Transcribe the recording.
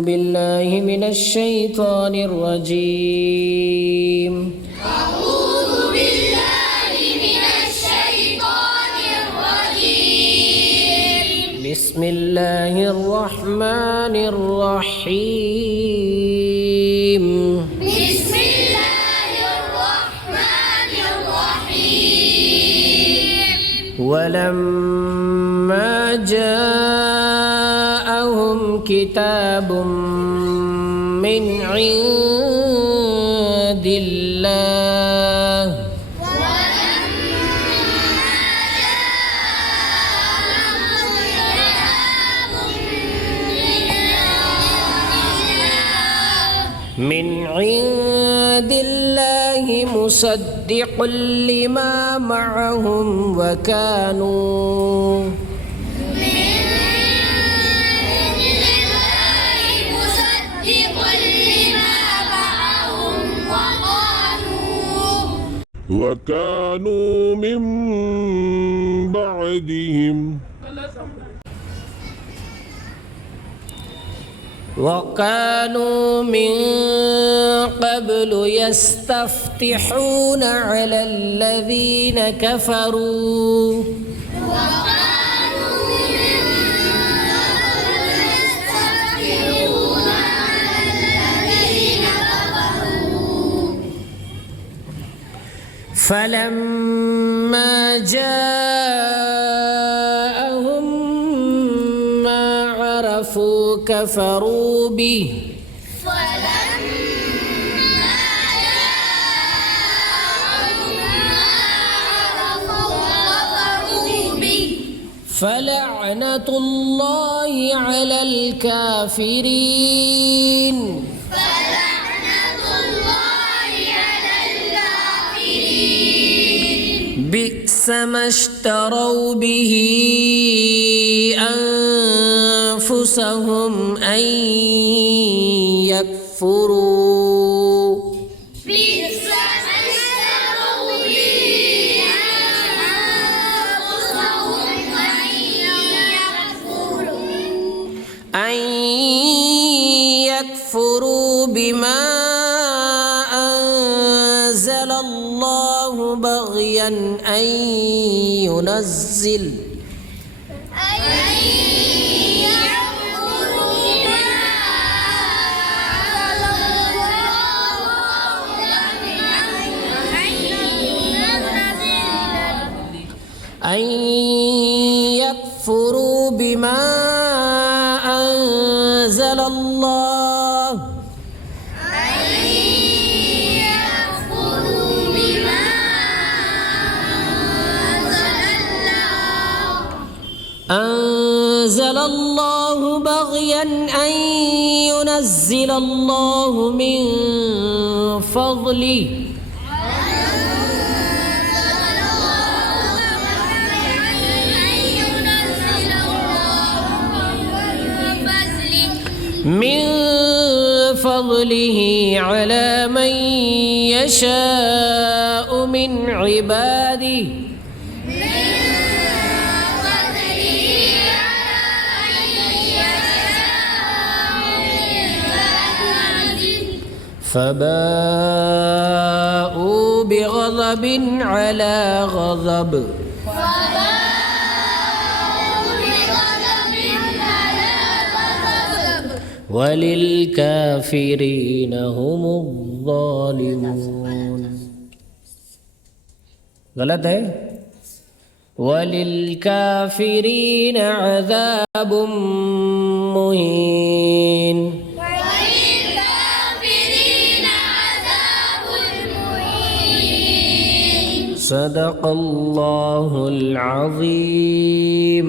بالله من الشيطان الرجيم. أعوذ بالله من الشيطان الرجيم. بسم الله الرحمن الرحيم. بسم الله الرحمن الرحيم. ولما جاءهم كتاب من عند الله مصدق لما معهم وكانوا من بعدهم وكانوا من قبل يستفتحون على الذين كفروا فلما جاءهم ما عرفوا كفروا به فلعنة الله على الكافرين. بئس ما اشتروا به أنفسهم أن يكفروا بما أنزل الله بغيا أن ينزل أن يكفروا بما أنزل الله أنزل الله بغيا أن ينزل الله من فضله على من يشاء من عباده فباءوا بغضب على غضب وللكافرين هم الظالمون. गलत है. وللكافرين عذاب مهين. صدق الله العظيم.